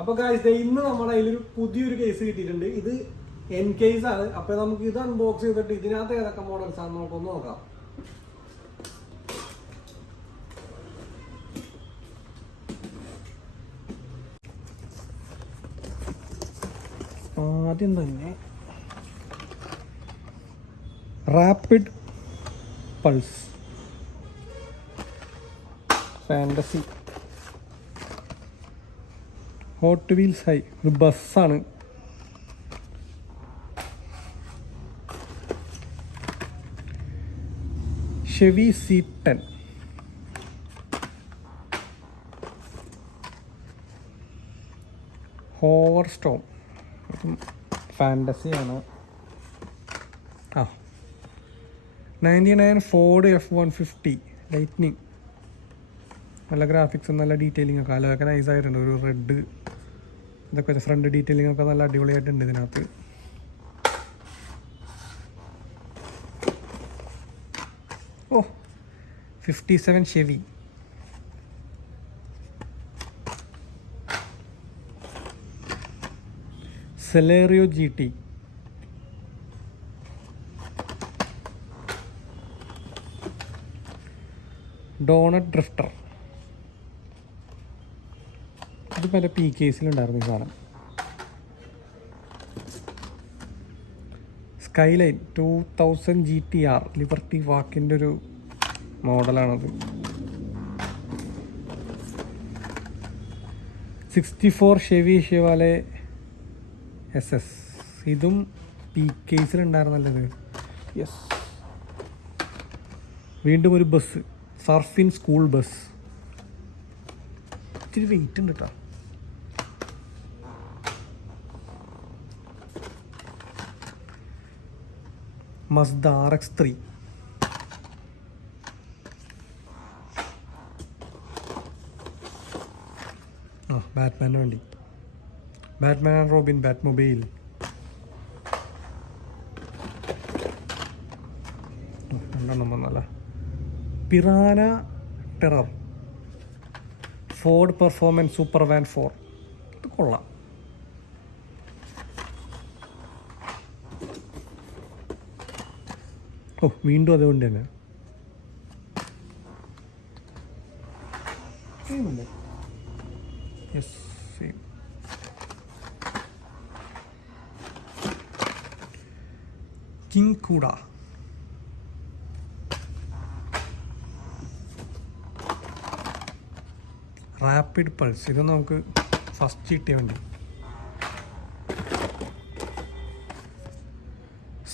അപ്പോൾ ഗായ്സ് ഇന്ന് നമ്മുടെ അതിലൊരു പുതിയൊരു കേസ് കിട്ടിയിട്ടുണ്ട്. ഇത് എൻ കേസ് ആണ്. അപ്പോൾ നമുക്ക് ഇത് അൺബോക്സ് ചെയ്തിട്ട് ഇതിനകത്ത് ഏതൊക്കെ മോഡൽസ് ആണ് നമുക്കൊന്ന് നോക്കാം. ആദ്യം തന്നെ rapid pulse fantasy Hot Wheels high, ഒരു ബസ്സാണ്. ഷെവി C10, ഹോവർ സ്റ്റോം ഫാൻറ്റസിയാണ്. 99 ഫോർഡ് F-150 ലൈറ്റ്നിങ്. നല്ല ഗ്രാഫിക്സും നല്ല ഡീറ്റെയിലിംഗ് ഒക്കെ അതൊക്കെ നൈസായിട്ടുണ്ട്. ഒരു റെഡ് ഇതൊക്കെ വെച്ചാൽ ഫ്രണ്ട് ഡീറ്റെയിലിംഗ് ഒക്കെ നല്ല അടിപൊളിയായിട്ടുണ്ട് ഇതിനകത്ത്. Oh 57 Chevy. Celerio GT. Donut drifter. ഇതിപ്പോൾ എൻ്റെ PKസിലുണ്ടായിരുന്നു ഈ സാധനം. സ്കൈലൈൻ 2000 GTR ലിബർട്ടി വാക്കിൻ്റെ ഒരു മോഡലാണത്. 64 ഷെവി ഷെവാലെ SS. ഇതും PKസിലുണ്ടായിരുന്നല്ലത്. യെസ്. വീണ്ടും ഒരു ബസ്, സർഫിൻ സ്കൂൾ ബസ്. ഇച്ചിരി വെയിറ്റ് ഉണ്ട് കേട്ടോ. Mazda RX-3. ബാറ്റ്മാൻ്റെ വണ്ടി. Batman and Robin Batmobile. രണ്ടെണ്ണം വന്നല്ല. Piranha terror Ford performance super van 4. ഇത് കൊള്ളാം. ഓ വീണ്ടും അതുകൊണ്ട് തന്നെ yes same. King kuda. Rapid pulse. ഇത് നമുക്ക് ഫസ്റ്റ് കിട്ടിയ വണ്ടി.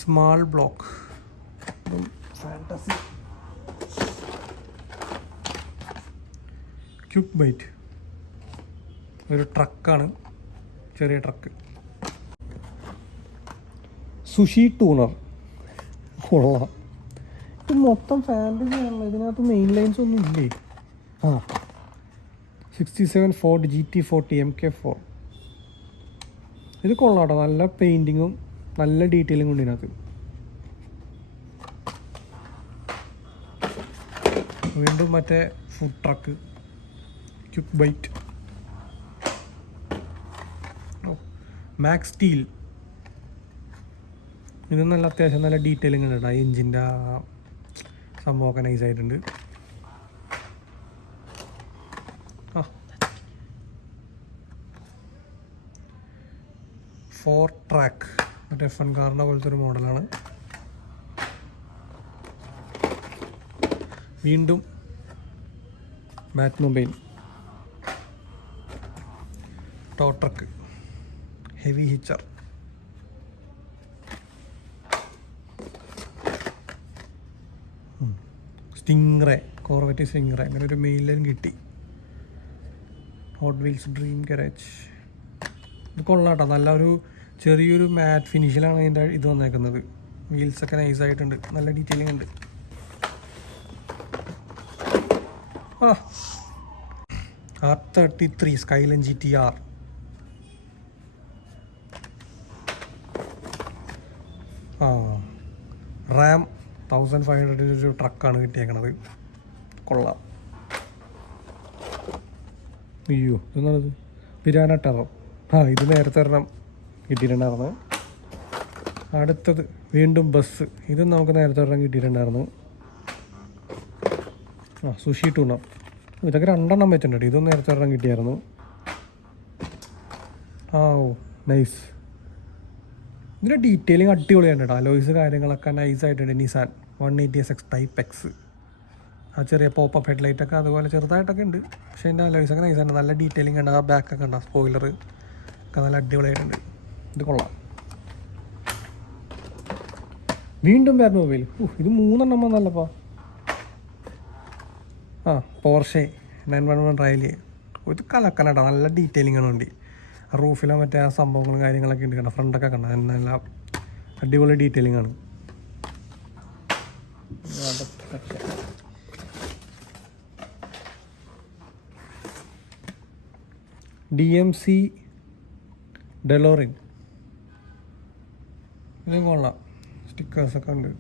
Small block fantasy. Quick bite ഒരു ട്രക്കാണ്, ചെറിയ ട്രക്ക്. Sushi tuner. കൊള്ളാം. ഇത് മൊത്തം ഫാൻറ്റസി ആണല്ലോ. ഇതിനകത്ത് മെയിൻ ലൈൻസ് ഒന്നും ഇല്ലേ. 67 ഫോർഡ് GT40 MK4. ഇത് കൊള്ളാട്ടോ. നല്ല പെയിൻറ്റിങ്ങും നല്ല ഡീറ്റെയിലിംഗ് ഉണ്ട് ഇതിനകത്ത്. വീണ്ടും മറ്റേ food truck quick bite. Max Steel. ഇത് നല്ല അത്യാവശ്യം നല്ല ഡീറ്റെയിലിംഗ് ഉണ്ട് കേട്ടോ. എഞ്ചിൻ്റെ സംഭവമൊക്കെ നൈസായിട്ടുണ്ട്. ഫോർ ട്രാക്ക് മറ്റേ F1 കാറിൻ്റെ പോലത്തെ ഒരു മോഡലാണ്. വീണ്ടും Batmobile. Tow truck heavy hitcher. Stingray Corvette stingray. അങ്ങനെ ഒരു മെയിലും കിട്ടി. Hot Wheels dream garage. ഇത് കൊള്ളാട്ടോ. നല്ല ഒരു ചെറിയൊരു മാറ്റ് ഫിനിഷിലാണ് അതിൻ്റെ ഇത് വന്നേക്കുന്നത്. വീൽസൊക്കെ നൈസായിട്ടുണ്ട്, നല്ല ഡീറ്റെയിലിംഗ് ഉണ്ട്. R33 skyline GTR. റാം 1500 ഒരു ട്രക്കാണ് കിട്ടിയേക്കണത്. കൊള്ളാം. അയ്യോ ഇതെന്നാണത്? Piranha terror. ഇത് നേരത്തെ ഒരെണ്ണം കിട്ടിയിട്ടുണ്ടായിരുന്നു. അടുത്തത് വീണ്ടും ബസ്. ഇതും നമുക്ക് നേരത്തെ ഒരെണ്ണം കിട്ടിയിട്ടുണ്ടായിരുന്നു. സുഷി ടൂണം. ഇതൊക്കെ 2 എണ്ണം വെച്ചിട്ടുണ്ട്. ഇതും നേരത്തെ ഒരെണ്ണം കിട്ടിയായിരുന്നു. ഓ നൈസ്. ഇതിൻ്റെ ഡീറ്റെയിലിങ് അടിപൊളിയാണ് കേട്ടോ. അലോയ്സ് കാര്യങ്ങളൊക്കെ നൈസായിട്ടുണ്ട്. Nissan 180SX type X. ആ ചെറിയ പോപ്പപ്പ് ഹെഡ്ലൈറ്റൊക്കെ അതുപോലെ ചെറുതായിട്ടൊക്കെ ഉണ്ട്. പക്ഷേ ഇതിൻ്റെ അലോയ്സൊക്കെ നൈസാണ്. നല്ല ഡീറ്റെയിലിംഗ് ഉണ്ട്. ആ ബാക്കൊക്കെ ഉണ്ട്. സ്പോയിലർ ഒക്കെ നല്ല അടിപൊളിയായിട്ടുണ്ട്. ഇത് കൊള്ളാം. വീണ്ടും വേറെ മൊബൈൽ. ഇത് 3 എണ്ണം വന്നല്ലപ്പോൾ. Porsche 911 Riley. ഇത് കലക്കനട്ടോ. നല്ല ഡീറ്റെയിലിംഗ് ആണ് വണ്ടി. റൂഫിലെ മറ്റേ ആ സംഭവങ്ങളും കാര്യങ്ങളൊക്കെ ഉണ്ട്. കണ്ട ഫ്രണ്ടൊക്കെ കണ്ട നല്ല അടിപൊളി ഡീറ്റെയിലിംഗ് ആണ്. DMC ഡെലോറിൻ. ഇത് കൊള്ളാം. സ്റ്റിക്കേഴ്സൊക്കെ ഉണ്ട്.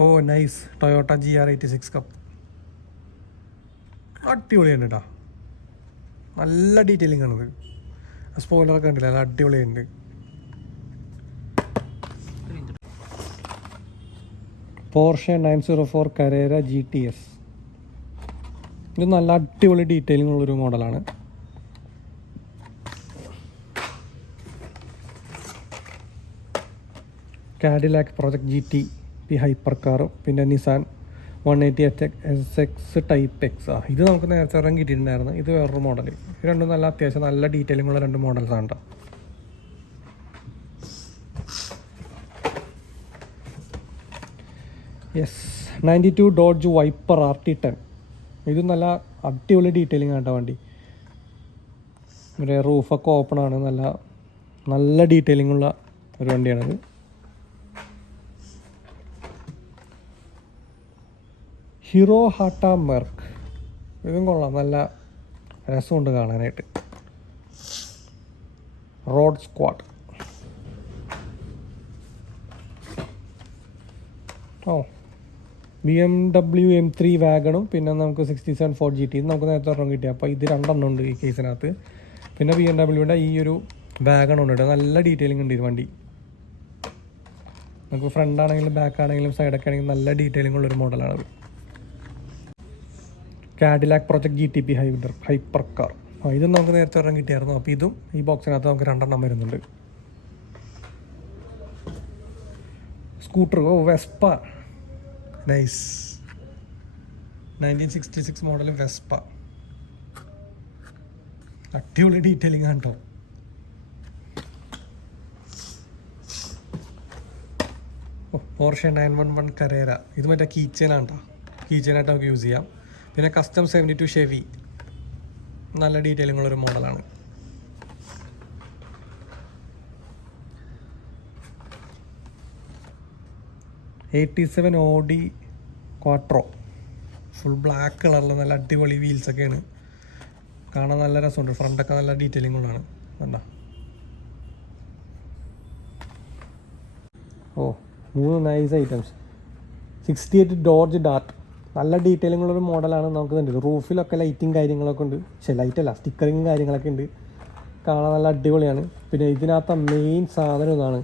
ഓ നൈസ്. Toyota GR86 cup. അടിപൊളിയാണ് കേട്ടോ. നല്ല ഡീറ്റെയിലിംഗ് ആണിത്. സ്പോയിലറൊക്കെ ഉണ്ടല്ലോ. നല്ല അടിപൊളിയുണ്ട്. Porsche 904 Carrera GTS. ഇത് നല്ല അടിപൊളി ഡീറ്റെയിലിംഗ് ഉള്ളൊരു മോഡലാണ്. Cadillac project GT hyper car. പിന്നെ നിസാൻ 180SX ടൈപ്പ് എക്സ്. ഇത് നമുക്ക് നേരത്തെ ഇറങ്ങി കിട്ടിയിട്ടുണ്ടായിരുന്നു. ഇത് വേറൊരു മോഡൽ. ഇത് രണ്ടും നല്ല അത്യാവശ്യം നല്ല ഡീറ്റെയിലിംഗ് ഉള്ള 2 മോഡൽസാണ് കേട്ടോ. യെസ്. 92 dodge wiper RT10. ഇത് നല്ല അടിപൊളി ഡീറ്റെയിലിംഗ് ആണ് കേട്ടോ വണ്ടി. റൂഫൊക്കെ ഓപ്പൺ ആണ്. നല്ല നല്ല ഡീറ്റെയിലിംഗ് ഉള്ള ഒരു വണ്ടിയാണിത്. Hero ഹാട്ട Merck. ഇതും കൊള്ളാം. നല്ല രസമുണ്ട് കാണാനായിട്ട്. Road squad. BMW M3 വാഗണും പിന്നെ നമുക്ക് 67 Ford GT. നമുക്ക് നേരത്തെ ഒരെണ്ണം കിട്ടി. അപ്പോൾ ഇത് 2 എണ്ണം ഉണ്ട് ഈ കേസിനകത്ത്. പിന്നെ BMWയുടെ ഈ ഒരു വാഗണുണ്ട്. നല്ല ഡീറ്റെയിലിംഗ് ഉണ്ട് ഈ വണ്ടി. നമുക്ക് ഫ്രണ്ട് ആണെങ്കിലും ബാക്ക് ആണെങ്കിലും സൈഡൊക്കെ ആണെങ്കിലും നല്ല ഡീറ്റെയിലിംഗ് ഉള്ളൊരു മോഡലാണത്. Cadillac project GTP hyper car. ഇതും നമുക്ക് നേരത്തെ ഒരെണ്ണം കിട്ടിയായിരുന്നു. അപ്പോൾ ഇതും ഈ ബോക്സിനകത്ത് നമുക്ക് 2 എണ്ണം വരുന്നുണ്ട്. Scooter. Vespa. Nice. 1966 model Vespa. അടിപൊളി ഡീറ്റെയിലിംഗ് ആണ് കേട്ടോ. Porsche 911 Carrera. ഇത് മറ്റേ കീച്ചേനാണ് കേട്ടോ. കീച്ചേനായിട്ട് നമുക്ക് യൂസ് ചെയ്യാം. പിന്നെ കസ്റ്റം 72 ഷെവി. നല്ല ഡീറ്റെയിലിംഗ് ഉള്ളൊരു മോഡലാണ്. '87 ഓഡി ക്വാട്രോ. ഫുൾ ബ്ലാക്ക് കളറിൽ നല്ല അടിപൊളി വീൽസൊക്കെയാണ്. കാണാൻ നല്ല രസമുണ്ട്. ഫ്രണ്ടൊക്കെ നല്ല ഡീറ്റെയിലിംഗ് ഉള്ളതാണ്. വേണ്ട. 3 നൈസ് ഐറ്റംസ്. 68 dodge Dart. നല്ല ഡീറ്റെയിലിംഗ് ഉള്ളൊരു മോഡലാണ്. നമുക്ക് ഉണ്ട്. റൂഫിലൊക്കെ ലൈറ്റിങ് കാര്യങ്ങളൊക്കെ ഉണ്ട്. ലൈറ്റല്ല, സ്റ്റിക്കറിങ് കാര്യങ്ങളൊക്കെ ഉണ്ട്. കാണാൻ നല്ല അടിപൊളിയാണ്. പിന്നെ ഇതിനകത്ത് മെയിൻ സാധനം ഇതാണ്,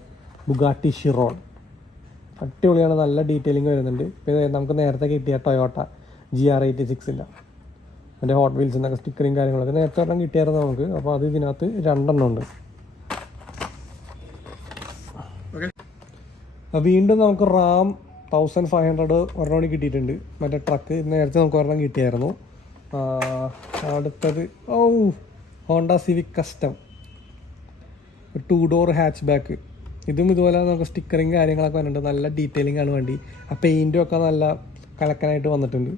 ബുഗാട്ടി ഷിറോൺ. അടിപൊളിയാണ്. നല്ല ഡീറ്റെയിലിംഗ് വരുന്നുണ്ട്. പിന്നെ നമുക്ക് നേരത്തെ കിട്ടിയ ടൊയോട്ട GR86 അതിൻ്റെ ഹോട്ട് വീൽസിൽ നിന്നൊക്കെ സ്റ്റിക്കറിങ് കാര്യങ്ങളൊക്കെ നേരത്തെ ഒരെണ്ണം കിട്ടിയായിരുന്നു നമുക്ക്. അപ്പോൾ അത് ഇതിനകത്ത് 2 എണ്ണം ഉണ്ട്. വീണ്ടും നമുക്ക് റാം 1500 ഒരെണ്ണം കിട്ടിയിട്ടുണ്ട്. മറ്റേ ട്രക്ക് നേരത്തെ നമുക്ക് ഒരെണ്ണം കിട്ടിയായിരുന്നു. അടുത്തത് Honda civic custom 2 door hatch back. ഇതും ഇതുപോലെ നമുക്ക് സ്റ്റിക്കറിങ് കാര്യങ്ങളൊക്കെ വന്നിട്ടുണ്ട്. നല്ല ഡീറ്റെയിലിംഗ് ആണ് വണ്ടി. ആ പെയിൻറ്റും ഒക്കെ നല്ല കലക്കനായിട്ട് വന്നിട്ടുണ്ട്.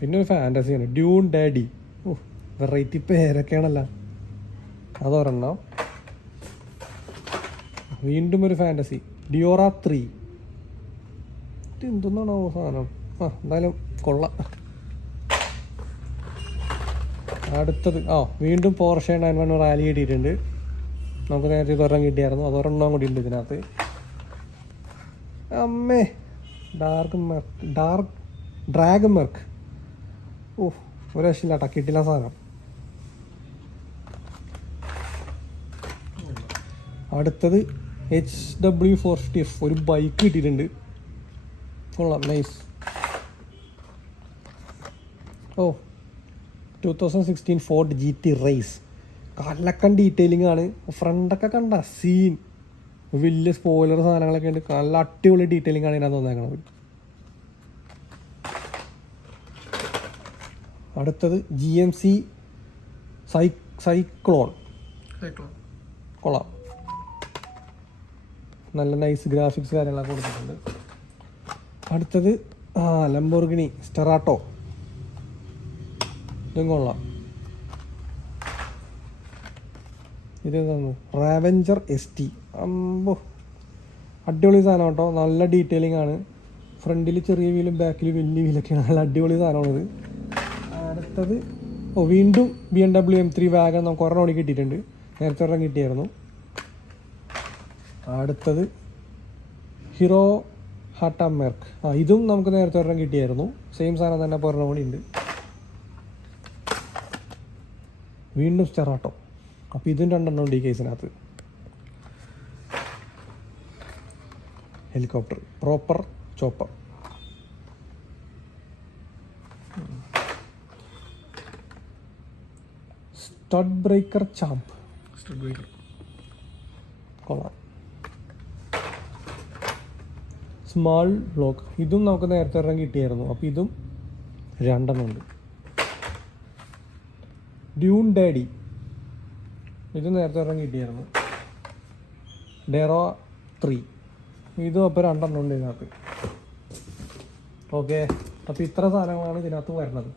പിന്നെ ഒരു ഫാൻറ്റസിയാണ്, ഡ്യൂൺ ഡാഡി. വെറൈറ്റി പേരൊക്കെയാണല്ലോ. അതൊരെണ്ണം. വീണ്ടും ഒരു ഫാൻറ്റസി, ഡിയോറ 3. ഇത് എന്തൊന്നാണോ സാധനം? എന്തായാലും കൊള്ളാം. അടുത്തത് വീണ്ടും പോർഷെ 911 റാലി കിട്ടിയിട്ടുണ്ട്. നമുക്ക് നേരത്തെ ഇതൊരെണ്ണം കിട്ടിയായിരുന്നു. അതൊരെണ്ണം കൂടി ഉണ്ട് ഇതിനകത്ത്. അമ്മേ, ഡ്രാഗൺ മെർക്ക്. ഓ ഒരു രക്ഷയില്ല കേട്ടോ, കിട്ടില്ല സാധനം. അടുത്തത് HW450F, ഒരു ബൈക്ക് കിട്ടിയിട്ടുണ്ട്. കൊള്ളാം, നൈസ്. ഓ 2016 ഫോർഡ് GT റേസ്. കല്ലക്കൻ ഡീറ്റെയിലിംഗ് ആണ്. ഫ്രണ്ടൊക്കെ കണ്ട സീൻ, വലിയ സ്പോയിലർ സാധനങ്ങളൊക്കെ ഉണ്ട്. നല്ല അടിപൊളി ഡീറ്റെയിലിംഗ് ആണ് ഇതിനകത്ത് വന്നേക്കണത്. അടുത്തത് GMC സൈക്ലോൺ. കൊള്ളാം, നല്ല നൈസ് ഗ്രാഫിക്സ് കാര്യങ്ങളൊക്കെ കൊടുത്തിട്ടുണ്ട്. അടുത്തത് ലംബോർഗിനി സ്റ്റെറാട്ടോ, ഇതും കൊള്ളാം. ഇതേതാണ് റാവഞ്ചർ ST. അമ്പോ അടിപൊളി സാധനം കേട്ടോ, നല്ല ഡീറ്റെയിലിംഗ് ആണ്. ഫ്രണ്ടിൽ ചെറിയ വീലും ബാക്കിൽ വലിയ വീലൊക്കെയാണ്. നല്ല അടിപൊളി സാധനമാണിത്. അടുത്തത് വീണ്ടും BMW M3 വാഗൺ നമുക്ക് ഒരെണ്ണം കൂടി കിട്ടിയിട്ടുണ്ട്. നേരത്തെ ഒരെണ്ണം കിട്ടിയായിരുന്നു. അടുത്തത് ഹീറോ ഹാട്ടമേർക്ക്. ഇതും നമുക്ക് നേരത്തെ ഒരെണ്ണം കിട്ടിയായിരുന്നു. സെയിം സാധനം തന്നെ, ഒരെണ്ണം കൂടി ഉണ്ട്. വീണ്ടും സ്റ്റെറാട്ടോ. അപ്പോൾ ഇതും രണ്ടെണ്ണം ഉണ്ട് ഈ കേസിനകത്ത്. Helicopter proper chopper. Stud breaker champ. കൊള്ളാം. സ്മാൾ ബ്ലോക്ക്, ഇതും നമുക്ക് നേരത്തെ ഒരെണ്ണം കിട്ടിയായിരുന്നു. അപ്പോൾ ഇതും രണ്ടെണ്ണം ഉണ്ട്. ഡ്യൂൺ ഡാഡി, ഇതും നേരത്തെ ഒരെണ്ണം കിട്ടിയായിരുന്നു. ഡെറോ 3, ഇതും അപ്പോൾ രണ്ടെണ്ണം ഉണ്ട് ഇതിനകത്ത്. ഓക്കെ, അപ്പോൾ ഇത്ര സാധനങ്ങളാണ് ഇതിനകത്ത് വരുന്നത്.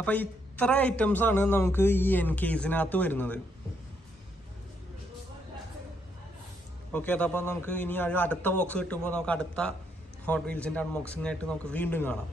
അപ്പോൾ ഇത്ര ഐറ്റംസാണ് നമുക്ക് ഈ എൻകേസിനകത്ത് വരുന്നത്. ഓക്കെ, അതപ്പോൾ നമുക്ക് ഇനി അടുത്ത ബോക്സ് കിട്ടുമ്പോൾ നമുക്ക് അടുത്ത ഹോട്ട് വീൽസിൻ്റെ അൺബോക്സിംഗ് ആയിട്ട് നമുക്ക് വീണ്ടും കാണാം.